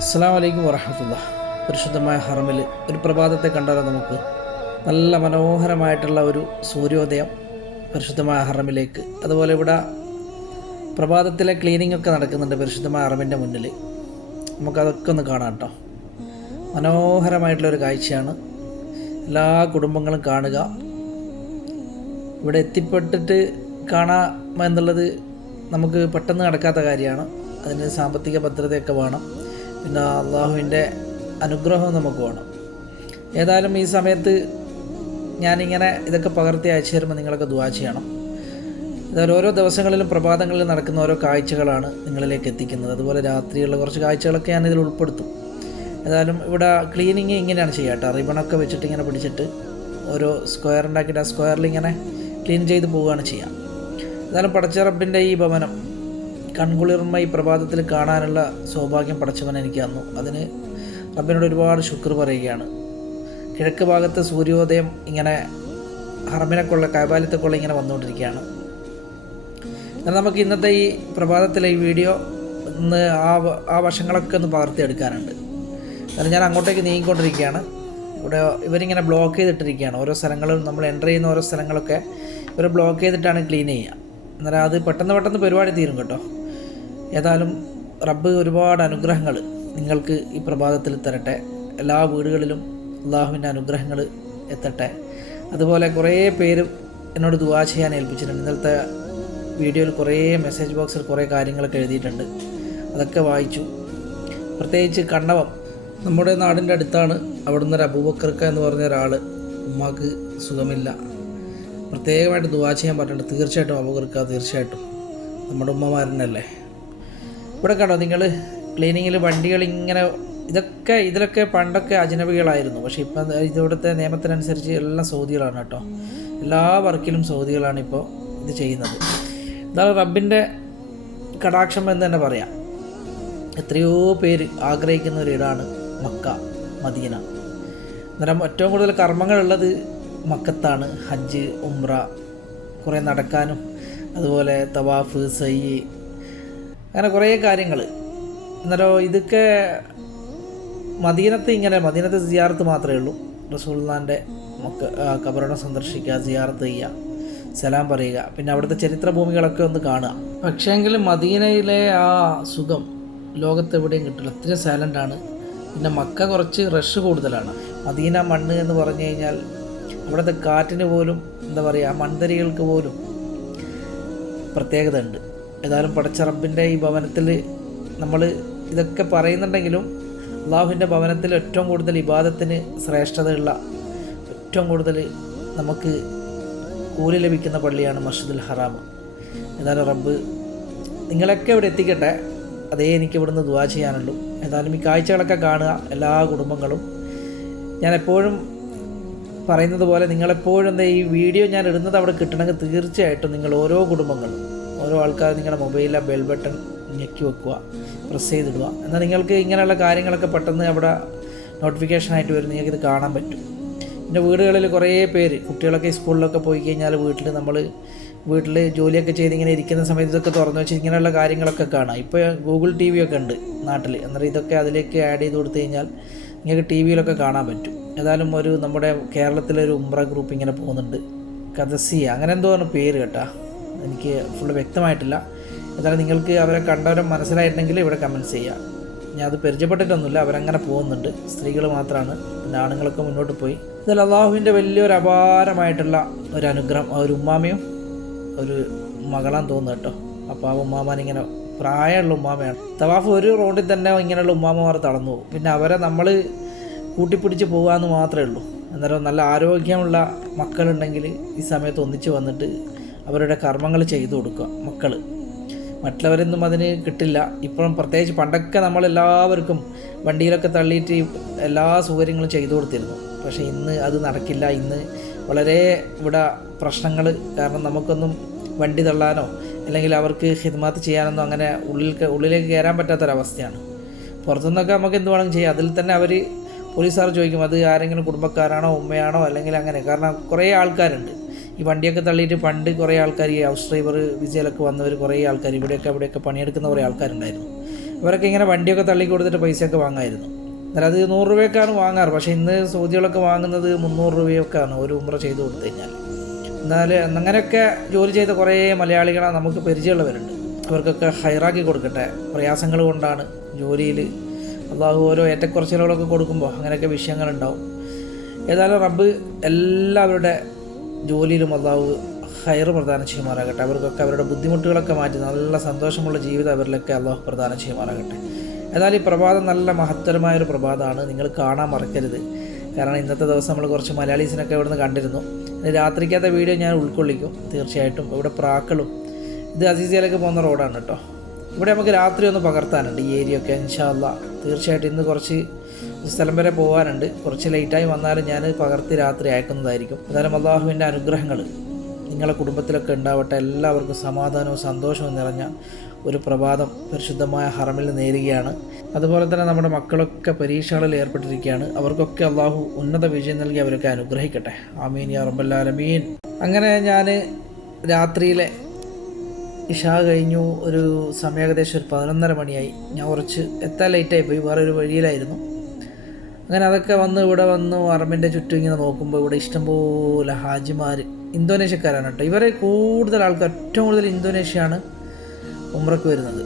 അസ്സാം വലൈക്കും വറഹമത്തുള്ള പരിശുദ്ധമായ ഹറമിൽ ഒരു പ്രഭാതത്തെ കണ്ടാലോ നമുക്ക്? നല്ല മനോഹരമായിട്ടുള്ള ഒരു സൂര്യോദയം പരിശുദ്ധമായ ഹറമിലേക്ക്. അതുപോലെ ഇവിടെ പ്രഭാതത്തിലെ ക്ലീനിങ് ഒക്കെ നടക്കുന്നുണ്ട് പരിശുദ്ധമായ ഹറമിന്റെ മുന്നിൽ നമുക്കതൊക്കെ ഒന്ന് കാണാം കേട്ടോ. മനോഹരമായിട്ടുള്ളൊരു കാഴ്ചയാണ്. എല്ലാ കുടുംബങ്ങളും കാണുക. ഇവിടെ എത്തിപ്പെട്ടിട്ട് കാണാം എന്നുള്ളത് നമുക്ക് പെട്ടെന്ന് നടക്കാത്ത കാര്യമാണ്. അതിന് സാമ്പത്തിക ഭദ്രതയൊക്കെ വേണം. പിന്നെ അള്ളാഹുവിന്റെ അനുഗ്രഹം നമുക്ക് വേണം. ഏതായാലും ഈ സമയത്ത് ഞാനിങ്ങനെ ഇതൊക്കെ പകർത്തി അയച്ചു തരുമ്പോൾ നിങ്ങളൊക്കെ ദുവാ ചെയ്യണം. ഇതായാലും ഓരോ ദിവസങ്ങളിലും പ്രഭാതങ്ങളിൽ നടക്കുന്ന ഓരോ കാഴ്ചകളാണ് നിങ്ങളിലേക്ക് എത്തിക്കുന്നത്. അതുപോലെ രാത്രിയുള്ള കുറച്ച് കാഴ്ചകളൊക്കെ ഞാൻ ഇതിൽ ഉൾപ്പെടുത്തും. ഏതായാലും ഇവിടെ ക്ലീനിങ് ഇങ്ങനെയാണ് ചെയ്യുക കേട്ടോ. റിബണൊക്കെ വെച്ചിട്ട് ഇങ്ങനെ പിടിച്ചിട്ട് ഓരോ സ്ക്വയർ ഉണ്ടാക്കിയിട്ട് ആ സ്ക്വയറിൽ ഇങ്ങനെ ക്ലീൻ ചെയ്ത് പോവുകയാണ് ചെയ്യുക. ഏതായാലും പടച്ചറബിന്റെ ഈ ഭവനം കൺകുളിർമ ഈ പ്രഭാതത്തിൽ കാണാനുള്ള സൗഭാഗ്യം പടച്ചവൻ എനിക്ക് തന്നു. അതിന് റബ്ബിനോട് ഒരുപാട് ശുക്ർ പറയുകയാണ്. കിഴക്ക് ഭാഗത്ത് സൂര്യോദയം ഇങ്ങനെ ഹറമിനെക്കൊള്ള കൈബാലത്തെക്കൊള്ള ഇങ്ങനെ വന്നുകൊണ്ടിരിക്കുകയാണ്. എന്നാൽ നമുക്ക് ഇന്നത്തെ ഈ പ്രഭാതത്തിലെ ഈ വീഡിയോ ഒന്ന് ആ ആ വശങ്ങളൊക്കെ ഒന്ന് പകർത്തിയെടുക്കാനുണ്ട്. കാരണം ഞാൻ അങ്ങോട്ടേക്ക് നീങ്ങിക്കൊണ്ടിരിക്കുകയാണ്. ഇവിടെ ഇവരിങ്ങനെ ബ്ലോക്ക് ചെയ്തിട്ടിരിക്കുകയാണ്. ഓരോ സ്ഥലങ്ങളും നമ്മൾ എന്റർ ചെയ്യുന്ന ഓരോ സ്ഥലങ്ങളൊക്കെ ഇവർ ബ്ലോക്ക് ചെയ്തിട്ടാണ് ക്ലീൻ ചെയ്യുക. അന്നേരം അത് പെട്ടെന്ന് പെട്ടെന്ന് പരിപാടി തീരും കേട്ടോ. ഏതായാലും റബ്ബ് ഒരുപാട് അനുഗ്രഹങ്ങൾ നിങ്ങൾക്ക് ഈ പ്രഭാതത്തിൽ തരട്ടെ. എല്ലാ വീടുകളിലും അള്ളാഹുവിന്റെ അനുഗ്രഹങ്ങൾ എത്തട്ടെ. അതുപോലെ കുറേ പേര് എന്നോട് ദുവാ ചെയ്യാൻ ഏൽപ്പിച്ചിട്ടുണ്ട്. ഇന്നലത്തെ വീഡിയോയിൽ കുറേ മെസ്സേജ് ബോക്സിൽ കുറേ കാര്യങ്ങളൊക്കെ എഴുതിയിട്ടുണ്ട്. അതൊക്കെ വായിച്ചു. പ്രത്യേകിച്ച് കണ്ണവം. നമ്മുടെ നാടിന്റെ അടുത്താണ് അവിടുന്ന് ഒരു അബൂബക്കർക്ക എന്ന് പറഞ്ഞ ഒരാൾ ഉമ്മാക്ക് സുഖമില്ല. പ്രത്യേകമായിട്ട് ദുവാ ചെയ്യാൻ പറഞ്ഞിട്ടുണ്ട്. തീർച്ചയായിട്ടും അബൂബക്കർക്ക തീർച്ചയായിട്ടും. നമ്മുടെ ഉമ്മമാരനല്ലേ ഇവിടെ കണ്ടോ നിങ്ങൾ ക്ലീനിങ്ങിൽ വണ്ടികൾ ഇങ്ങനെ ഇതൊക്കെ ഇതിലൊക്കെ പണ്ടൊക്കെ അജനബികളായിരുന്നു. പക്ഷേ ഇപ്പം ഇതിവിടുത്തെ നിയമത്തിനനുസരിച്ച് എല്ലാം സൗദികളാണ് കേട്ടോ. എല്ലാ വർക്കിലും സൗദികളാണ് ഇപ്പോൾ ഇത് ചെയ്യുന്നത്. എന്താണ് റബ്ബിന്റെ കടാക്ഷം എന്ന് തന്നെ പറയാം. എത്രയോ പേര് ആഗ്രഹിക്കുന്ന ഒരു ഇടാണ് മക്ക മദീന. അന്നേരം ഏറ്റവും കൂടുതൽ കർമ്മങ്ങളുള്ളത് മക്കത്താണ്. ഹജ്ജ് ഉംറ കുറേ നടക്കാനും അതുപോലെ തവാഫ് സൈ അങ്ങനെ കുറേ കാര്യങ്ങൾ എന്നാലോ ഇതൊക്കെ മദീനത്ത് ഇങ്ങനെ മദീനത്തെ സിയാറത്ത് മാത്രമേ ഉള്ളൂ. റസൂൽനാന്റെ മക്ക കബറിടം സന്ദർശിക്കുക സിയാറത്ത് ചെയ്യുക സലാം പറയുക പിന്നെ അവിടുത്തെ ചരിത്ര ഭൂമികളൊക്കെ ഒന്ന് കാണുക. പക്ഷേങ്കിൽ മദീനയിലെ ആ സുഖം ലോകത്ത് എവിടെയും കിട്ടില്ല. അത്രയും സൈലന്റാണ് പിന്നെ മക്ക കുറച്ച് റഷ് കൂടുതലാണ്. മദീന മണ്ണ് എന്ന് പറഞ്ഞു കഴിഞ്ഞാൽ അവിടുത്തെ കാറ്റിന് പോലും എന്താ പറയുക മൺതരികൾക്ക് പോലും പ്രത്യേകത ഉണ്ട് ഏതായാലും പടച്ച റബ്ബിന്റെ ഈ ഭവനത്തിൽ നമ്മൾ ഇതൊക്കെ പറയുന്നുണ്ടെങ്കിലും അള്ളാഹുവിന്റെ ഭവനത്തിൽ ഏറ്റവും കൂടുതൽ ഇബാദത്തിന് ശ്രേഷ്ഠതയുള്ള ഏറ്റവും കൂടുതൽ നമുക്ക് കൂലി ലഭിക്കുന്ന പള്ളിയാണ് മസ്ജിദുൽ ഹറാം. ഏതായാലും റബ്ബ് നിങ്ങളൊക്കെ ഇവിടെ എത്തിക്കട്ടെ. അതേ എനിക്ക് ഇവിടുന്ന് ദുവാ ചെയ്യാനുള്ളൂ. ഏതായാലും ഈ കാഴ്ചകളൊക്കെ കാണുക എല്ലാ കുടുംബങ്ങളും. ഞാൻ എപ്പോഴും പറയുന്നത് പോലെ നിങ്ങളെപ്പോഴും എന്താ ഈ വീഡിയോ ഞാൻ ഇടുന്നത് അവിടെ കിട്ടണമെങ്കിൽ തീർച്ചയായിട്ടും നിങ്ങൾ ഓരോ കുടുംബങ്ങളും ഓരോ ആൾക്കാർ നിങ്ങളുടെ മൊബൈലിലെ ബെൽ ബട്ടൺ ഞെക്കി വെക്കുക പ്രസ് ചെയ്തിടുക. എന്നാൽ നിങ്ങൾക്ക് ഇങ്ങനെയുള്ള കാര്യങ്ങളൊക്കെ പെട്ടെന്ന് അവിടെ നോട്ടിഫിക്കേഷനായിട്ട് വരും. നിങ്ങൾക്ക് ഇത് കാണാൻ പറ്റും. പിന്നെ വീടുകളിൽ കുറേ പേര് കുട്ടികളൊക്കെ സ്കൂളിലൊക്കെ പോയി കഴിഞ്ഞാൽ വീട്ടിൽ നമ്മൾ വീട്ടിൽ ജോലിയൊക്കെ ചെയ്ത് ഇങ്ങനെ ഇരിക്കുന്ന സമയത്ത് ഇതൊക്കെ തുറന്നു വെച്ച് ഇങ്ങനെയുള്ള കാര്യങ്ങളൊക്കെ കാണാം. ഇപ്പോൾ ഗൂഗിൾ ടി വി ഒക്കെ ഉണ്ട് നാട്ടിൽ. എന്നാൽ ഇതൊക്കെ അതിലേക്ക് ആഡ് ചെയ്ത് കൊടുത്തു കഴിഞ്ഞാൽ നിങ്ങൾക്ക് ടി വിയിലൊക്കെ കാണാൻ പറ്റും. ഏതായാലും ഒരു നമ്മുടെ കേരളത്തിലൊരു ഉംറ ഗ്രൂപ്പ് ഇങ്ങനെ പോകുന്നുണ്ട്. കഥസിയ. അങ്ങനെ എന്തോ ആണ് പേര് കേട്ടാ. എനിക്ക് ഫുള്ള് വ്യക്തമായിട്ടില്ല. എന്നാലും നിങ്ങൾക്ക് അവരെ കണ്ടവരെ മനസ്സിലായിട്ടുണ്ടെങ്കിൽ ഇവിടെ കമന്റ്സ് ചെയ്യാം. ഞാൻ അത് പരിചയപ്പെട്ടിട്ടൊന്നുമില്ല അവരങ്ങനെ പോകുന്നുണ്ട്. സ്ത്രീകൾ മാത്രമാണ് പിന്നെ ആണുങ്ങളൊക്കെ മുന്നോട്ട് പോയി. ഇതിൽ അള്ളാഹുവിന്റെ വലിയൊരു അപാരമായിട്ടുള്ള ഒരു അനുഗ്രഹം ഒരു ഉമ്മാമയും ഒരു മകളാന്ന് തോന്നുന്നു കേട്ടോ. അപ്പോൾ ആ ഉമ്മാമാനിങ്ങനെ പ്രായമുള്ള ഉമ്മാമയാണ്. തവാഫ് ഒരു റോഡിൽ തന്നെ ഇങ്ങനെയുള്ള ഉമ്മാമമാർ തളർന്നു പോകും. പിന്നെ അവരെ നമ്മൾ കൂട്ടിപ്പിടിച്ച് പോകാമെന്ന് മാത്രമേ ഉള്ളൂ. എന്നാലും നല്ല ആരോഗ്യമുള്ള മക്കളുണ്ടെങ്കിൽ ഈ സമയത്ത് ഒന്നിച്ച് വന്നിട്ട് അവരുടെ കർമ്മങ്ങൾ ചെയ്തു കൊടുക്കുക മക്കൾ മറ്റുള്ളവരൊന്നും അതിന് കിട്ടില്ല. ഇപ്പോഴും പ്രത്യേകിച്ച് പണ്ടൊക്കെ നമ്മളെല്ലാവർക്കും വണ്ടിയിലൊക്കെ തള്ളിയിട്ട് എല്ലാ സൗകര്യങ്ങളും ചെയ്തു കൊടുത്തിരുന്നു. പക്ഷേ ഇന്ന് അത് നടക്കില്ല. ഇന്ന് വളരെ ഇവിടെ പ്രശ്നങ്ങൾ. കാരണം നമുക്കൊന്നും വണ്ടി തള്ളാനോ അല്ലെങ്കിൽ അവർക്ക് ഹിദ്മാത്ത് ചെയ്യാനൊന്നും അങ്ങനെ ഉള്ളിൽ ഉള്ളിലേക്ക് കയറാൻ പറ്റാത്തൊരവസ്ഥയാണ്. പുറത്തുനിന്നൊക്കെ നമുക്ക് എന്ത് വേണമെങ്കിലും ചെയ്യാം. അതിൽ തന്നെ അവർ പോലീസുകാർ ചോദിക്കും അത് ആരെങ്കിലും കുടുംബക്കാരാണോ ഉമ്മയാണോ അല്ലെങ്കിൽ അങ്ങനെ? കാരണം കുറേ ആൾക്കാരുണ്ട്. ഈ വണ്ടിയൊക്കെ തള്ളിയിട്ട് പണ്ട് കുറേ ആൾക്കാർ ഈ ഹൗസ് ഡ്രൈവർ വിജയിലൊക്കെ വന്നവർ കുറേ ആൾക്കാർ ഇവിടെയൊക്കെ അവിടെയൊക്കെ പണിയെടുക്കുന്ന കുറേ ആൾക്കാരുണ്ടായിരുന്നു. ഇവരൊക്കെ ഇങ്ങനെ വണ്ടിയൊക്കെ തള്ളി കൊടുത്തിട്ട് പൈസയൊക്കെ വാങ്ങായിരുന്നു. എന്നാൽ അത് നൂറ് രൂപയൊക്കെയാണ് വാങ്ങാറ്. പക്ഷേ ഇന്ന് സൗദികളൊക്കെ വാങ്ങുന്നത് മുന്നൂറ് രൂപയൊക്കെയാണ് ഒരു ഉമ്ര ചെയ്ത് കൊടുത്തു കഴിഞ്ഞാൽ എന്നാൽ അങ്ങനെയൊക്കെ ജോലി ചെയ്ത കുറേ മലയാളികളാണ് നമുക്ക് പരിചയമുള്ളവരുണ്ട്. അവർക്കൊക്കെ ഹൈറാക്കി കൊടുക്കട്ടെ. പ്രയാസങ്ങൾ കൊണ്ടാണ് ജോലിയിൽ അള്ളാഹു ഓരോ ഏറ്റക്കുറച്ചിലുകളൊക്കെ കൊടുക്കുമ്പോൾ അങ്ങനെയൊക്കെ വിഷയങ്ങളുണ്ടാവും. ഏതായാലും റബ്ബ് എല്ലാവരുടെ ജോലിയിലും അള്ളാഹു ഹയർ പ്രദാനം ചെയ്യുമാറാകട്ടെ. അവർക്കൊക്കെ അവരുടെ ബുദ്ധിമുട്ടുകളൊക്കെ മാറ്റി നല്ല സന്തോഷമുള്ള ജീവിതം അവരിലൊക്കെ അള്ളാഹു പ്രദാനം ചെയ്യുമാറാകട്ടെ. എന്നാൽ ഈ പ്രഭാതം നല്ല മഹത്തരമായൊരു പ്രഭാതമാണ്. നിങ്ങൾ കാണാൻ മറക്കരുത്. കാരണം ഇന്നത്തെ ദിവസം നമ്മൾ കുറച്ച് മലയാളീസിനൊക്കെ ഇവിടുന്ന് കണ്ടിരുന്നു. ഇനി രാത്രിക്കകത്തെ വീഡിയോ ഞാൻ ഉൾക്കൊള്ളിക്കും. തീർച്ചയായിട്ടും ഇവിടെ പ്രാക്കളും ഇത് അസീസിയയിലേക്ക് പോകുന്ന റോഡാണ് കേട്ടോ. ഇവിടെ നമുക്ക് രാത്രി ഒന്ന് പകർത്താനുണ്ട് ഈ ഏരിയ ഒക്കെ ഇൻഷാല്ല തീർച്ചയായിട്ടും ഇന്ന് കുറച്ച് സ്ഥലം വരെ പോകാനുണ്ട് കുറച്ച് ലേറ്റായി വന്നാലും ഞാൻ പകർത്തി രാത്രി അയക്കുന്നതായിരിക്കും. എന്തായാലും അള്ളാഹുവിന്റെ അനുഗ്രഹങ്ങൾ നിങ്ങളെ കുടുംബത്തിലൊക്കെ ഉണ്ടാവട്ടെ. എല്ലാവർക്കും സമാധാനവും സന്തോഷവും നിറഞ്ഞ ഒരു പ്രഭാതം പരിശുദ്ധമായ ഹറമിൽ നേരുകയാണ്. അതുപോലെ തന്നെ നമ്മുടെ മക്കളൊക്കെ പരീക്ഷകളിൽ ഏർപ്പെട്ടിരിക്കുകയാണ്. അവർക്കൊക്കെ അള്ളാഹു ഉന്നത വിജയം നൽകി അവരൊക്കെ അനുഗ്രഹിക്കട്ടെ. ആമീൻ യാ റബ്ബല്ലാലമീൻ അങ്ങനെ ഞാൻ രാത്രിയിലെ ഇഷ കഴിഞ്ഞു. ഒരു സമയം ഏകദേശം ഒരു പതിനൊന്നര മണിയായി. ഞാൻ കുറച്ച് എത്താൻ ലേറ്റായി പോയി. വേറെ ഒരു വഴിയിലായിരുന്നു. അങ്ങനെ അതൊക്കെ വന്ന് ഇവിടെ വന്ന് അറമിന്റെ ചുറ്റും ഇങ്ങനെ നോക്കുമ്പോൾ ഇവിടെ ഇഷ്ടംപോലെ ഹാജിമാർ ഇന്തോനേഷ്യക്കാരാണ് കേട്ടോ. ഇവരെ കൂടുതൽ ആൾക്കാർ ഏറ്റവും കൂടുതൽ ഇന്തോനേഷ്യയാണ് ഉമ്രക്ക് വരുന്നത്.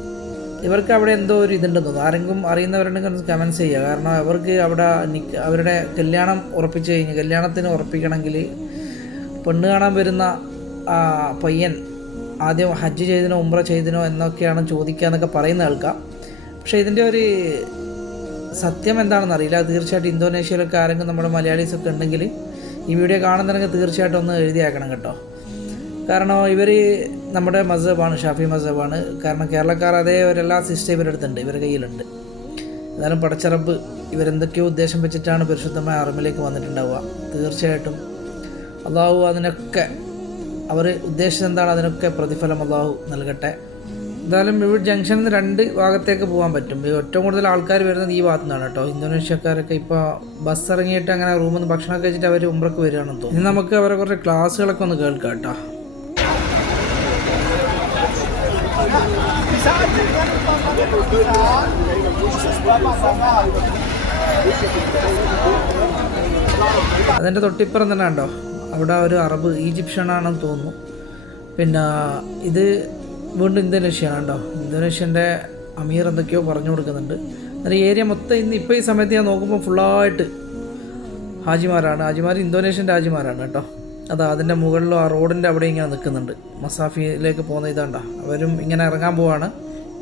ഇവർക്ക് അവിടെ എന്തോ ഒരു ഇതുണ്ടെന്ന് തോന്നുന്നു. ആരെങ്കിലും അറിയുന്നവരുണ്ടെങ്കിൽ കമൻസ് ചെയ്യുക. കാരണം അവർക്ക് അവിടെ നിക്ക് അവരുടെ കല്യാണം ഉറപ്പിച്ച് കഴിഞ്ഞ് കല്യാണത്തിന് ഉറപ്പിക്കണമെങ്കിൽ പെണ്ണ് കാണാൻ വരുന്ന പയ്യൻ ആദ്യം ഹജ്ജ് ചെയ്തിനോ ഉമ്ര ചെയ്തിനോ എന്നൊക്കെയാണ് ചോദിക്കുക എന്നൊക്കെ പറയുന്ന ആൾക്കാർ പക്ഷേ ഇതിന്റെ ഒരു സത്യം എന്താണെന്ന് അറിയില്ല. തീർച്ചയായിട്ടും ഇന്തോനേഷ്യയിലൊക്കെ ആരെങ്കിലും നമ്മുടെ മലയാളീസൊക്കെ ഉണ്ടെങ്കിൽ ഈ വീഡിയോ കാണുന്നുണ്ടെങ്കിൽ തീർച്ചയായിട്ടും ഒന്ന് എഴുതിയാക്കണം കേട്ടോ. കാരണം ഇവർ നമ്മുടെ മസബാണ് ഷാഫി മസബാണ്. കാരണം കേരളക്കാർ അതേ ഒരെല്ലാ സിസ്റ്റം ഇവരുടെ അടുത്തുണ്ട് ഇവരുടെ കയ്യിലുണ്ട്. എന്നാലും പടച്ചറബ് ഇവരെന്തൊക്കെയോ ഉദ്ദേശം വെച്ചിട്ടാണ് പരിശുദ്ധമായ അറിമിലേക്ക് വന്നിട്ടുണ്ടാവുക. തീർച്ചയായിട്ടും അള്ളാഹു അതിനൊക്കെ അവർ ഉദ്ദേശിച്ചത് എന്താണ്? അതിനൊക്കെ പ്രതിഫലം അള്ളാഹു നൽകട്ടെ. എന്തായാലും ഇവിടെ ജംഗ്ഷനിൽ നിന്ന് രണ്ട് ഭാഗത്തേക്ക് പോകാൻ പറ്റും. ഏറ്റവും കൂടുതൽ ആൾക്കാർ വരുന്നത് ഈ ഭാഗത്തു നിന്നാണ് കേട്ടോ. ഇന്തോനേഷ്യക്കാരൊക്കെ ഇപ്പോൾ ബസ് ഇറങ്ങിയിട്ട് അങ്ങനെ റൂമിൽ നിന്ന് ഭക്ഷണമൊക്കെ കഴിച്ചിട്ട് അവർ ഉമ്പ്രക്ക് വരികയാണെന്ന് തോന്നുന്നു. ഇനി നമുക്ക് അവരെ കുറച്ച് ക്ലാസ്സുകളൊക്കെ ഒന്ന് കേൾക്കാം കേട്ടോ. അതിന്റെ തൊട്ടിപ്പുറം തന്നെ ഉണ്ടോ അവിടെ ഒരു അറബ് ഈജിപ്ഷ്യൻ ആണെന്ന് തോന്നുന്നു. പിന്നെ ഇത് വീണ്ടും ഇന്തോനേഷ്യയാണ് കേട്ടോ ഇന്തോനേഷ്യന്റെ അമീർ എന്തൊക്കെയോ പറഞ്ഞു കൊടുക്കുന്നുണ്ട്. എന്നാൽ ഏരിയ മൊത്തം ഇന്ന് ഇപ്പോൾ ഈ സമയത്ത് ഞാൻ നോക്കുമ്പോൾ ഫുള്ളായിട്ട് ഹാജിമാരാണ്. ഹാജിമാർ ഇന്തോനേഷ്യൻ രാജിമാരാണ് കേട്ടോ. അതാ അതിന്റെ മുകളിലും ആ റോഡിന്റെ അവിടെ ഇങ്ങനെ നിൽക്കുന്നുണ്ട്. മസാഫിയിലേക്ക് പോകുന്ന ഇതാണ്ട. അവരും ഇങ്ങനെ ഇറങ്ങാൻ പോവാണ്.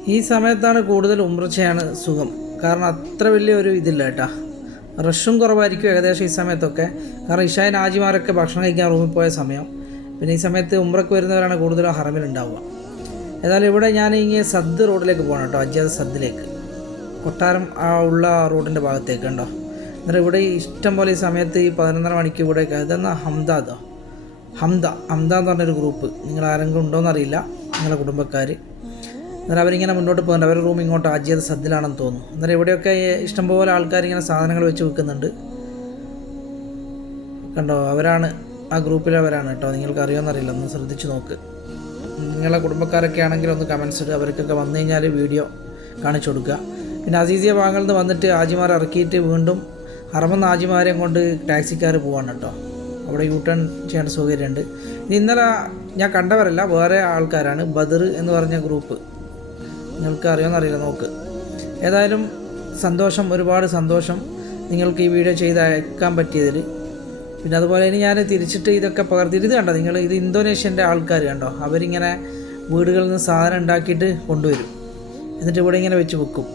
ഈ സമയത്താണ് കൂടുതൽ ഉമ്രച്ചയാണ് സുഖം. കാരണം അത്ര വലിയ ഒരു ഇതില്ല കേട്ടാ. റഷും കുറവായിരിക്കും ഏകദേശം ഈ സമയത്തൊക്കെ. കാരണം ഇഷായൻ ആജിമാരൊക്കെ ഭക്ഷണം കഴിക്കാൻ റൂമിൽ പോയ സമയം. പിന്നെ ഈ സമയത്ത് ഉമ്രക്ക് വരുന്നവരാണ് കൂടുതലും ഹറമിലുണ്ടാവുക. ഏതായാലും ഇവിടെ ഞാൻ ഇങ്ങനെ സദ് റോഡിലേക്ക് പോകണം കേട്ടോ അജ്യാദ് സദ്ദിലേക്ക്. കൊട്ടാരം ആ ഉള്ള റോഡിന്റെ ഭാഗത്തേക്ക് കേട്ടോ എന്നിട്ട് ഇവിടെ ഇഷ്ടം പോലെ ഈ സമയത്ത് ഈ പതിനൊന്നര മണിക്ക് ഇവിടെ ഇതെന്നാ ഹംദാദോ ഹംദ ഹംദ എന്ന് പറഞ്ഞൊരു ഗ്രൂപ്പ് നിങ്ങൾ ആരെങ്കിലും ഉണ്ടോ എന്നറിയില്ല നിങ്ങളുടെ കുടുംബക്കാർ എന്നിട്ട് അവരിങ്ങനെ മുന്നോട്ട് പോകുന്നുണ്ട് അവരുടെ റൂം ഇങ്ങോട്ട് ആജിയത് സദ്ദിലാണെന്ന് തോന്നുന്നു. എന്നിട്ട് ഇവിടെയൊക്കെ ഇഷ്ടംപോലെ ആൾക്കാർ ഇങ്ങനെ സാധനങ്ങൾ വെച്ച് വെക്കുന്നുണ്ട് കണ്ടോ അവരാണ് ആ ഗ്രൂപ്പിലവരാണ് കേട്ടോ. നിങ്ങൾക്ക് അറിയാമെന്നറിയില്ല ഒന്ന് ശ്രദ്ധിച്ച് നോക്ക്. നിങ്ങളെ കുടുംബക്കാരൊക്കെ ആണെങ്കിൽ ഒന്ന് കമൻസ് ഇടുക അവർക്കൊക്കെ വന്നു കഴിഞ്ഞാൽ വീഡിയോ കാണിച്ചു കൊടുക്കുക. പിന്നെ അസീസിയ ഭാഗങ്ങളിൽ നിന്ന് വന്നിട്ട് ആജിമാർ ഇറക്കിയിട്ട് വീണ്ടും അറമെന്ന ആജിമാരെയും കൊണ്ട് ടാക്സിക്കാർ പോവാണ് കേട്ടോ. അവിടെ യൂ ടേൺ ചെയ്യേണ്ട സൗകര്യമുണ്ട്. ഇനി ഇന്നലെ ഞാൻ കണ്ടവരല്ല വേറെ ആൾക്കാരാണ്. ബദർ എന്ന് പറഞ്ഞ ഗ്രൂപ്പ് നിങ്ങൾക്ക് അറിയാമെന്നറിയില്ല നോക്ക്. ഏതായാലും സന്തോഷം ഒരുപാട് സന്തോഷം നിങ്ങൾക്ക് ഈ വീഡിയോ ചെയ്ത് അയക്കാൻ പറ്റിയതിൽ പിന്നെ അതുപോലെ തന്നെ ഞാൻ തിരിച്ചിട്ട് ഇതൊക്കെ പകർത്തിയിട്ട് ഇത് കണ്ടോ നിങ്ങൾ? ഇത് ഇന്തോനേഷ്യന്റെ ആൾക്കാർ കണ്ടോ? അവരിങ്ങനെ വീടുകളിൽ നിന്ന് സാധനം ഉണ്ടാക്കിയിട്ട് കൊണ്ടുവരും. എന്നിട്ട് ഇവിടെ ഇങ്ങനെ വെച്ച് വെക്കും.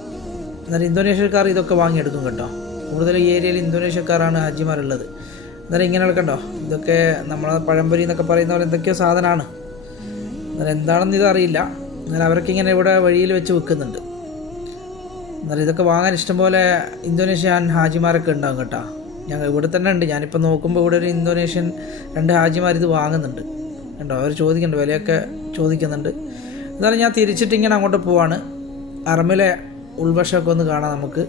എന്നാലും ഇന്തോനേഷ്യക്കാർ ഇതൊക്കെ വാങ്ങിയെടുക്കും കേട്ടോ. കൂടുതൽ ഈ ഏരിയയിൽ ഇന്തോനേഷ്യക്കാരാണ് ഹാജിമാരുള്ളത്. എന്നാലും ഇങ്ങനെ കണ്ടോ? ഇതൊക്കെ നമ്മളെ പഴംപൊരി എന്നൊക്കെ പറയുന്ന പോലെ എന്തൊക്കെയോ സാധനമാണ്. എന്നാൽ എന്താണെന്ന് ഇതറിയില്ല. എന്നാൽ അവരൊക്കെ ഇങ്ങനെ ഇവിടെ വഴിയിൽ വെച്ച് വെക്കുന്നുണ്ട്. എന്നാൽ ഇതൊക്കെ വാങ്ങാൻ ഇഷ്ടംപോലെ ഇന്തോനേഷ്യൻ ഹാജിമാരൊക്കെ ഉണ്ടാകും കേട്ടോ. ഞങ്ങൾ ഇവിടെ തന്നെ ഉണ്ട്. ഞാനിപ്പോൾ നോക്കുമ്പോൾ ഇവിടെ ഒരു ഇന്തോനേഷ്യൻ രണ്ട് ഹാജിമാർ ഇത് വാങ്ങുന്നുണ്ട്. കണ്ടോ? അവർ ചോദിക്കുന്നുണ്ട് വിലയൊക്കെ ചോദിക്കുന്നുണ്ട്. എന്നാലും ഞാൻ തിരിച്ചിട്ട് ഇങ്ങനെ അങ്ങോട്ട് പോവാണ്. അറമിലെ ഉൾവശമൊക്കെ ഒന്ന് കാണാം നമുക്ക്.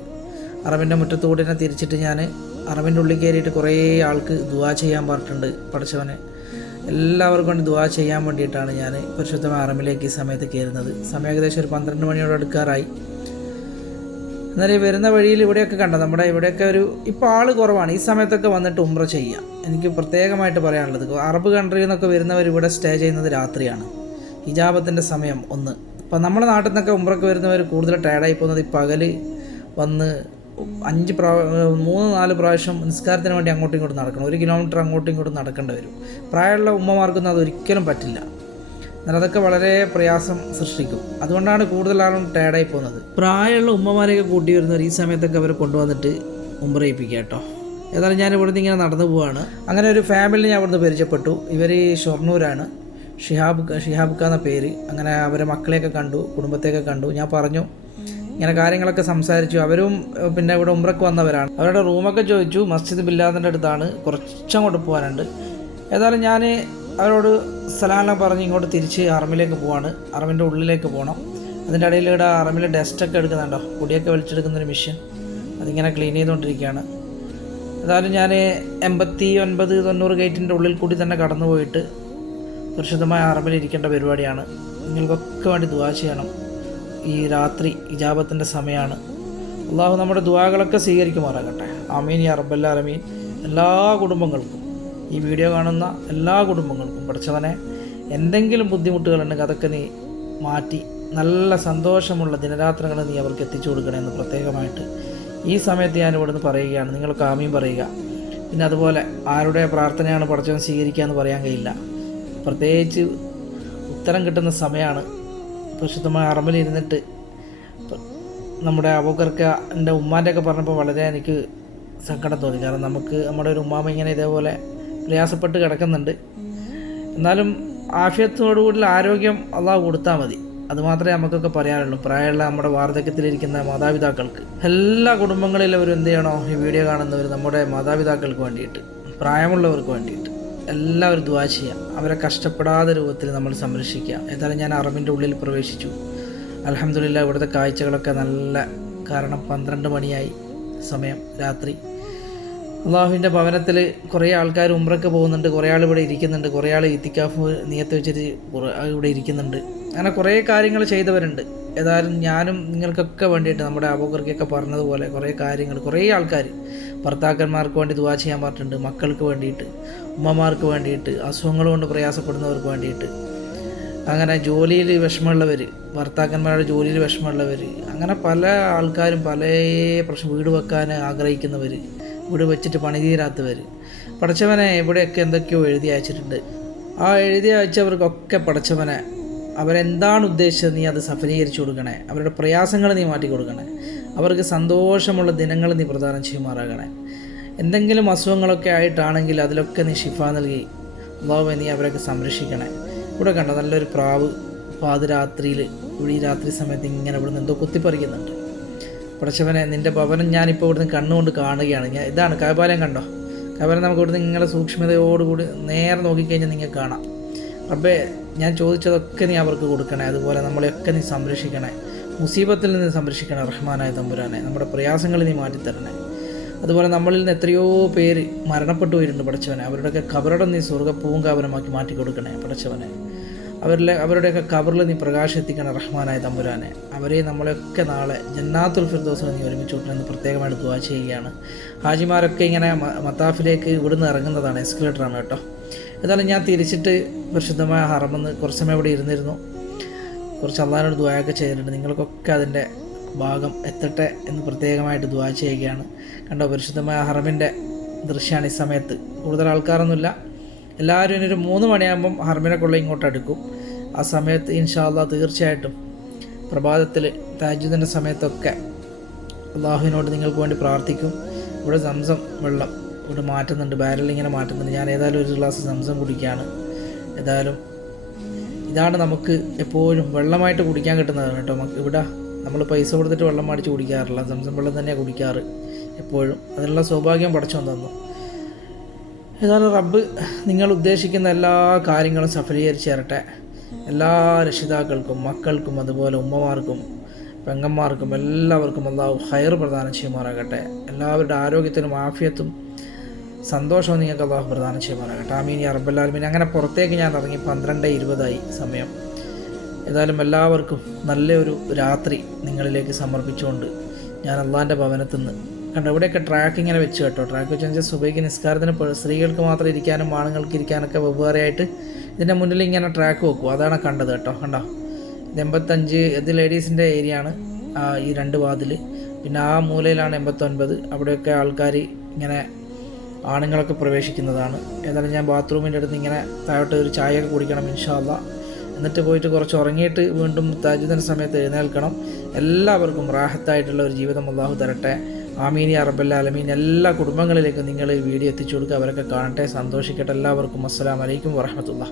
അറമിന്റെ മുറ്റത്തൂടെ തന്നെ തിരിച്ചിട്ട് ഞാൻ അറമിന്റെ ഉള്ളിൽ കയറിയിട്ട് കുറേ ആൾക്ക് ദുവാ ചെയ്യാൻ പറഞ്ഞിട്ടുണ്ട് പഠിച്ചവനെ എല്ലാവർക്കും വേണ്ടി ദുവാ ചെയ്യാൻ വേണ്ടിയിട്ടാണ് ഞാൻ പരിശുദ്ധമായ അറമിലേക്ക് ഈ സമയത്ത് കയറുന്നത്. സമയം ഏകദേശം ഒരു പന്ത്രണ്ട് മണിയോട് അടുക്കാറായി. എന്നാൽ ഈ വരുന്ന വഴിയിൽ ഇവിടെയൊക്കെ കണ്ട? നമ്മുടെ ഇവിടെയൊക്കെ ഒരു ഇപ്പോൾ ആൾ കുറവാണ്. ഈ സമയത്തൊക്കെ വന്നിട്ട് ഉമ്ര ചെയ്യാം. എനിക്ക് പ്രത്യേകമായിട്ട് പറയാനുള്ളത് അറബ് കൺട്രിയിൽ നിന്നൊക്കെ വരുന്നവർ ഇവിടെ സ്റ്റേ ചെയ്യുന്നത് രാത്രിയാണ്. ഹിജാബത്തിന്റെ സമയം ഒന്ന്. ഇപ്പം നമ്മുടെ നാട്ടിൽ നിന്നൊക്കെ ഉമ്രക്ക് വരുന്നവർ കൂടുതൽ ടയർഡായി പോകുന്നത് ഈ പകൽ വന്ന് അഞ്ച് പ്രാ മൂന്ന് നാല് പ്രാവശ്യം നിസ്കാരത്തിന് വേണ്ടി അങ്ങോട്ടും ഇങ്ങോട്ടും നടക്കണം. ഒരു കിലോമീറ്റർ അങ്ങോട്ടും ഇങ്ങോട്ടും നടക്കേണ്ടി വരും. പ്രായമുള്ള ഉമ്മമാർക്കൊന്നും അത് ഒരിക്കലും പറ്റില്ല. എന്നാൽ അതൊക്കെ വളരെ പ്രയാസം സൃഷ്ടിക്കും. അതുകൊണ്ടാണ് കൂടുതൽ ആളും ടയർഡായി പോകുന്നത്. പ്രായമുള്ള ഉമ്മമാരെയൊക്കെ കൂട്ടി വരുന്നവർ ഈ സമയത്തൊക്കെ അവരെ കൊണ്ടുവന്നിട്ട് ഉമ്മറയിപ്പിക്കുക കേട്ടോ. ഏതായാലും ഞാൻ ഇവിടുന്ന് ഇങ്ങനെ നടന്നു പോവാണ്. അങ്ങനെ ഒരു ഫാമിലി ഞാൻ ഇവിടുന്ന് പരിചയപ്പെട്ടു. ഇവർ ഷൊർണൂരാണ്. ഷിഹാബ് ഷിഹാബ് എന്ന പേര്. അങ്ങനെ അവരെ മക്കളെയൊക്കെ കണ്ടു കുടുംബത്തെയൊക്കെ കണ്ടു. ഞാൻ പറഞ്ഞു ഇങ്ങനെ കാര്യങ്ങളൊക്കെ സംസാരിച്ചു. അവരും പിന്നെ ഇവിടെ ഉമ്രക്ക് വന്നവരാണ്. അവരുടെ റൂമൊക്കെ ചോദിച്ചു മസ്ജിദ് ബില്ലാദിന്റെ അടുത്താണ്. കുറച്ചങ്ങോട്ട് പോകാനുണ്ട്. ഏതായാലും ഞാൻ അവരോട് സലാലം പറഞ്ഞ് ഇങ്ങോട്ട് തിരിച്ച് അറമിലേക്ക് പോവാണ്. അറമിന്റെ ഉള്ളിലേക്ക് പോകണം അതിന്റെ ഇടയിൽ ഇവിടെ അറമിലെ ഡസ്റ്റൊക്കെ എടുക്കുന്നുണ്ടോ? പൊടിയൊക്കെ വലിച്ചെടുക്കുന്നൊരു മിഷൻ അതിങ്ങനെ ക്ലീൻ ചെയ്തുകൊണ്ടിരിക്കുകയാണ് ഏതായാലും ഞാൻ എൺപത്തി ഒൻപത് തൊണ്ണൂറ് ഗേറ്റിന്റെ ഉള്ളിൽ കൂടി തന്നെ കടന്നു പോയിട്ട് സുരക്ഷിതമായ അറബിൽ ഇരിക്കേണ്ട പരിപാടിയാണ്. നിങ്ങൾക്കൊക്കെ വേണ്ടി ദുവാ ചെയ്യണം. ഈ രാത്രി ഇജാബത്തിന്റെ സമയമാണ് അള്ളാഹു നമ്മുടെ ദുവാകളൊക്കെ സ്വീകരിക്കുമാറാകട്ടെ. അമീൻ ഈ അറബല്ല അറമീൻ എല്ലാ കുടുംബങ്ങൾക്കും. ഈ വീഡിയോ കാണുന്ന എല്ലാ കുടുംബങ്ങൾക്കും പഠിച്ചവനെ എന്തെങ്കിലും ബുദ്ധിമുട്ടുകളുണ്ടെങ്കിൽ അതൊക്കെ നീ മാറ്റി നല്ല സന്തോഷമുള്ള ദിനരാത്രങ്ങൾ നീ അവർക്ക് എത്തിച്ചു കൊടുക്കണമെന്ന് പ്രത്യേകമായിട്ട് ഈ സമയത്ത് ഞാൻ ഇവിടുന്ന് പറയുകയാണ്. നിങ്ങൾ ആമീൻ പറയുക. പിന്നെ അതുപോലെ ആരുടെ പ്രാർത്ഥനയാണ് പഠിച്ചവൻ സ്വീകരിക്കുക എന്ന് പറയാൻ കഴിയില്ല. പ്രത്യേകിച്ച് ഉത്തരം കിട്ടുന്ന സമയമാണ്. പരിശുദ്ധമായ അറമിലിരുന്നിട്ട് പ- നമ്മുടെ അബൂക്കർക്ക് എന്റെ ഉമ്മാന്റെയൊക്കെ പറഞ്ഞപ്പോൾ വളരെ എനിക്ക് സങ്കടം തോന്നി. കാരണം നമുക്ക് നമ്മുടെ ഒരു ഉമ്മാമ ഇങ്ങനെ ഇതേപോലെ പ്രയാസപ്പെട്ട് കിടക്കുന്നുണ്ട്. എന്നാലും ആഫിയത്തോടുകൂടി ആരോഗ്യം അള്ളാഹ് കൊടുത്താൽ മതി. അതുമാത്രമേ നമുക്കൊക്കെ പറയാനുള്ളൂ. പ്രായമുള്ള നമ്മുടെ വാർദ്ധക്യത്തിലിരിക്കുന്ന മാതാപിതാക്കൾക്ക്. എല്ലാ കുടുംബങ്ങളിലും എന്ത് ചെയ്യണോ? ഈ വീഡിയോ കാണുന്നവർ നമ്മുടെ മാതാപിതാക്കൾക്ക് വേണ്ടിയിട്ട് പ്രായമുള്ളവർക്ക് വേണ്ടിയിട്ട് എല്ലാവരും ദ്വാ ചെയ്യുക അവരെ കഷ്ടപ്പെടാതെ രൂപത്തിൽ നമ്മൾ സംരക്ഷിക്കുക. ഏതായാലും ഞാൻ അറബിന്റെ ഉള്ളിൽ പ്രവേശിച്ചു. അലഹമില്ല ഇവിടുത്തെ കാഴ്ചകളൊക്കെ നല്ല കാരണം പന്ത്രണ്ട് മണിയായി. സമയം രാത്രി അള്ളാഹുവിന്റെ ഭവനത്തിൽ കുറേ ആൾക്കാർ ഉമ്രക്ക് പോകുന്നുണ്ട് കുറേ ആൾ ഇവിടെ ഇരിക്കുന്നുണ്ട് കുറേ ആൾ ഇത്തിക്കാഫ് നിയത്ത് വെച്ചിട്ട് ഇവിടെ ഇരിക്കുന്നുണ്ട്. അങ്ങനെ കുറേ കാര്യങ്ങൾ ചെയ്തവരുണ്ട്. ഏതായാലും ഞാനും നിങ്ങൾക്കൊക്കെ വേണ്ടിയിട്ട് നമ്മുടെ അബൂക്കർക്കൊക്കെ പറഞ്ഞതുപോലെ കുറേ കാര്യങ്ങൾ കുറേ ആൾക്കാർ ഭർത്താക്കന്മാർക്ക് വേണ്ടി ദുവാ ചെയ്യാൻ പറഞ്ഞിട്ടുണ്ട് മക്കൾക്ക് വേണ്ടിയിട്ട് ഉമ്മമാർക്ക് വേണ്ടിയിട്ട് അസുഖങ്ങൾ കൊണ്ട് പ്രയാസപ്പെടുന്നവർക്ക് വേണ്ടിയിട്ട്. അങ്ങനെ ജോലിയിൽ വിഷമമുള്ളവർ ഭർത്താക്കന്മാരുടെ ജോലിയിൽ വിഷമമുള്ളവർ അങ്ങനെ പല ആൾക്കാരും പല പ്രശ്നം വീട് വെക്കാൻ ആഗ്രഹിക്കുന്നവർ വീട് വെച്ചിട്ട് പണി തീരാത്തവർ പടച്ചവനെ ഇവിടെയൊക്കെ എന്തൊക്കെയോ എഴുതി അയച്ചിട്ടുണ്ട്. ആ എഴുതി അയച്ചവർക്കൊക്കെ പടച്ചവനെ അവരെന്താണ് ഉദ്ദേശിച്ചത് നീ അത് സഫലീകരിച്ചു കൊടുക്കണേ? അവരുടെ പ്രയാസങ്ങൾ നീ മാറ്റി കൊടുക്കണേ? അവർക്ക് സന്തോഷമുള്ള ദിനങ്ങൾ നീ പ്രദാനം ചെയ്യുമാറാകണേ? എന്തെങ്കിലും അസുഖങ്ങളൊക്കെ ആയിട്ടാണെങ്കിൽ അതിലൊക്കെ നീ ഷിഫ നൽകി. അള്ളാഹുവെ നീ അവരൊക്കെ സംരക്ഷിക്കണേ. ഇവിടെ കണ്ട നല്ലൊരു പ്രാവ് പാതിരാത്രിയിൽ ഇവിടെ ഈ രാത്രി സമയത്ത് ഇങ്ങനെ ഇവിടെ നിന്ന് എന്തോ കുത്തിപ്പറിക്കുന്നുണ്ട്. പടച്ചവനെ നിന്റെ ഭവനം ഞാനിപ്പോൾ ഇവിടുന്ന് കണ്ണുകൊണ്ട് കാണുകയാണ്. ഞാൻ ഇതാണ് കൈപാലയം കണ്ടോ? കൈപാലം നമുക്ക് ഇവിടുന്ന് നിങ്ങളുടെ സൂക്ഷ്മതയോടുകൂടി നേരെ നോക്കിക്കഴിഞ്ഞാൽ നിങ്ങൾക്ക് കാണാം. റബ്ബേ ഞാൻ ചോദിച്ചതൊക്കെ നീ അവർക്ക് കൊടുക്കണേ. അതുപോലെ നമ്മളെയൊക്കെ നീ സംരക്ഷിക്കണേ. മുസീബത്തിൽ നിന്ന് സംരക്ഷിക്കണേ റഹ്മാനായ തമ്പുരാനെ. നമ്മുടെ പ്രയാസങ്ങൾ നീ മാറ്റിത്തരണേ. അതുപോലെ നമ്മളിൽ നിന്ന് എത്രയോ പേര് മരണപ്പെട്ടു പോയിട്ടുണ്ട് പടച്ചവനെ. അവരുടെയൊക്കെ കബറടം നീ സ്വർഗ പൂങ്കാവനമാക്കി മാറ്റി കൊടുക്കണേ പടച്ചവനെ. അവരിലെ അവരുടെയൊക്കെ കബറിൽ നീ പ്രകാശിപ്പിക്കണം റഹ്മാനായ തമ്പുരാനെ അവരെ നമ്മളെയൊക്കെ നാളെ ജന്നാത്തുൽ ഫിർദോസിനെ നീ ഒരുമിച്ച് കൂട്ടണമെന്ന് പ്രത്യേകമായിട്ട് ദുവാ ചെയ്യുകയാണ്. ഹാജിമാരൊക്കെ ഇങ്ങനെ മത്താഫിലേക്ക് ഇവിടുന്ന് ഇറങ്ങുന്നതാണ് എസ്കലേറ്ററാണ് കേട്ടോ. എന്നാലും ഞാൻ തിരിച്ചിട്ട് പരിശുദ്ധമായ ഹറമെന്ന് കുറച്ച് സമയം ഇവിടെ ഇരുന്നിരുന്നു. കുറച്ച് അള്ളാഹിനോട് ദ്വായൊക്കെ ചെയ്തിട്ടുണ്ട്. നിങ്ങൾക്കൊക്കെ അതിന്റെ ഭാഗം എത്തട്ടെ എന്ന് പ്രത്യേകമായിട്ട് ദ്വാ ചെയ്യുകയാണ്. കണ്ടോ പരിശുദ്ധമായ ഹറമിന്റെ ദൃശ്യമാണ് ഈ സമയത്ത്. കൂടുതൽ ആൾക്കാരൊന്നുമില്ല. എല്ലാവരും ഒരു മൂന്ന് മണിയാകുമ്പം ഹർമിനെ കൊള്ള ഇങ്ങോട്ട് അടുക്കും. ആ സമയത്ത് ഇൻഷാല്ല തീർച്ചയായിട്ടും പ്രഭാതത്തിൽ താജുദിന്റെ സമയത്തൊക്കെ അള്ളാഹുവിനോട് നിങ്ങൾക്ക് വേണ്ടി പ്രാർത്ഥിക്കും. ഇവിടെ സംസം വെള്ളം ഇവിടെ മാറ്റുന്നുണ്ട്. ബാരൽ ഇങ്ങനെ മാറ്റുന്നുണ്ട്. ഞാൻ ഏതായാലും ഒരു ഗ്ലാസ് സംസം കുടിക്കുകയാണ് ഏതായാലും ഇതാണ് നമുക്ക് എപ്പോഴും വെള്ളമായിട്ട് കുടിക്കാൻ കിട്ടുന്നതാണ് കേട്ടോ. നമുക്ക് ഇവിടെ നമ്മൾ പൈസ കൊടുത്തിട്ട് വെള്ളം മേടിച്ച് കുടിക്കാറില്ല. സംസം വെള്ളം തന്നെയാണ് കുടിക്കാറ് എപ്പോഴും. അതിനുള്ള സൗഭാഗ്യം പഠിച്ചു തന്നു. ഏതായാലും റബ്ബ്? നിങ്ങൾ ഉദ്ദേശിക്കുന്ന എല്ലാ കാര്യങ്ങളും സഫലീകരിച്ച് തരട്ടെ. എല്ലാ രക്ഷിതാക്കൾക്കും മക്കൾക്കും അതുപോലെ ഉമ്മമാർക്കും പെങ്ങന്മാർക്കും എല്ലാവർക്കും അള്ളാഹു ഹയർ പ്രദാനം ചെയ്യുമാറാകട്ടെ. എല്ലാവരുടെ ആരോഗ്യത്തിനും ആഫിയത്തും സന്തോഷവും നിങ്ങൾക്ക് അള്ളാഹു പ്രദാനം ചെയ്യുമാറാകട്ടെ. ആമീൻ യാ റബ്ബല്ലാൽമീൻ അങ്ങനെ പുറത്തേക്ക് ഞാൻ ഇറങ്ങി പന്ത്രണ്ട് ഇരുപതായി സമയം. ഏതായാലും എല്ലാവർക്കും നല്ലൊരു രാത്രി നിങ്ങളിലേക്ക് സമർപ്പിച്ചുകൊണ്ട് ഞാൻ അള്ളാന്റെ ഭവനത്തിൽ നിന്ന് കണ്ടോ ഇവിടെയൊക്കെ ട്രാക്ക് ഇങ്ങനെ വെച്ച് കേട്ടോ. ട്രാക്ക് വെച്ച് വെച്ചാൽ സുബൈക്ക് നിസ്കാരത്തിന് സ്ത്രീകൾക്ക് മാത്രം ഇരിക്കാനും ആണുങ്ങൾക്ക് ഇരിക്കാനൊക്കെ വെവ്വേറെയായിട്ട് ഇതിന്റെ മുന്നിൽ ഇങ്ങനെ ട്രാക്ക് വെക്കും. അതാണ് കണ്ടത് കേട്ടോ. കണ്ടോ? ഇത് എൺപത്തഞ്ച് ഇത് ലേഡീസിന്റെ ഏരിയ ആണ്. ഈ രണ്ട് വാതിൽ പിന്നെ ആ മൂലയിലാണ് എൺപത്തൊൻപത്. അവിടെയൊക്കെ ആൾക്കാർ ഇങ്ങനെ ആണുങ്ങളൊക്കെ പ്രവേശിക്കുന്നതാണ്. ഏതായാലും ഞാൻ ബാത്റൂമിന്റെ അടുത്ത് ഇങ്ങനെ താഴോട്ട് ഒരു ചായയൊക്കെ കുടിക്കണം ഇൻഷാല്ല എന്നിട്ട് പോയിട്ട് കുറച്ച് ഉറങ്ങിയിട്ട് വീണ്ടും താജുദിന സമയത്ത് എഴുന്നേൽക്കണം. എല്ലാവർക്കും റാഹത്തായിട്ടുള്ള ഒരു ജീവിതം അള്ളാഹു തരട്ടെ. ആമീനി അറബല്ല അലമീൻ എല്ലാ കുടുംബങ്ങളിലേക്കും നിങ്ങൾ ഈ വീഡിയോ എത്തിച്ചു കൊടുക്കുക. അവരൊക്കെ കാണട്ടെ. സന്തോഷിക്കട്ടെ. എല്ലാവർക്കും അസ്സാം വലൈക്കും വറഹമത്തുള്ള